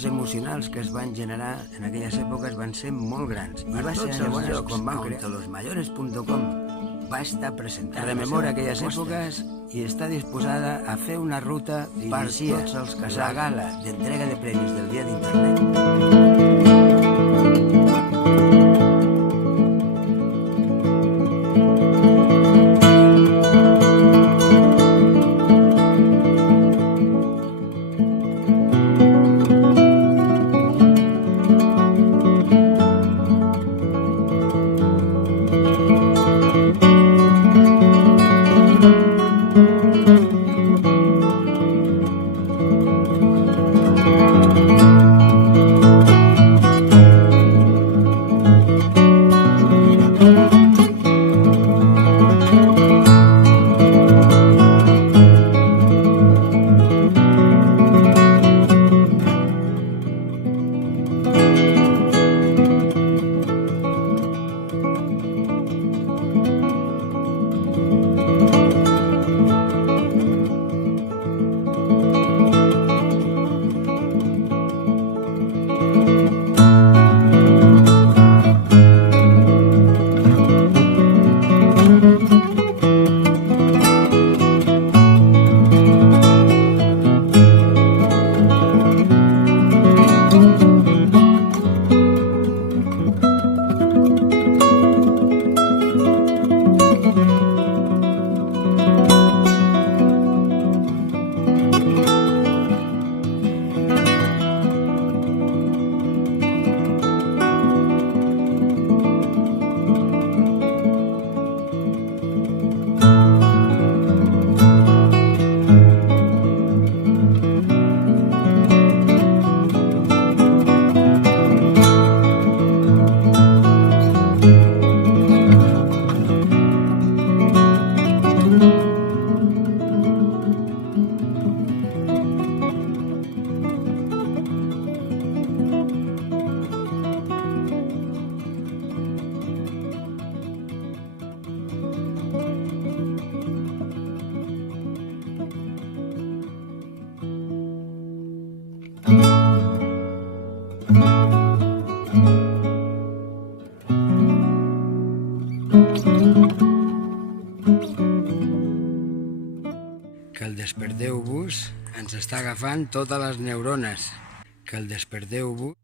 respostes emocionals que es van generar en aquelles èpoques van ser molt grans. I va ser llavors quan van crear losmayores.com. Va estar presentant. Rememora aquelles èpoques i està disposada a fer una ruta per tots els que la gala d'entrega de premis del dia d'internet. Que el Desperteu-vos ens està agafant totes les neurones. Que el Desperteu-vos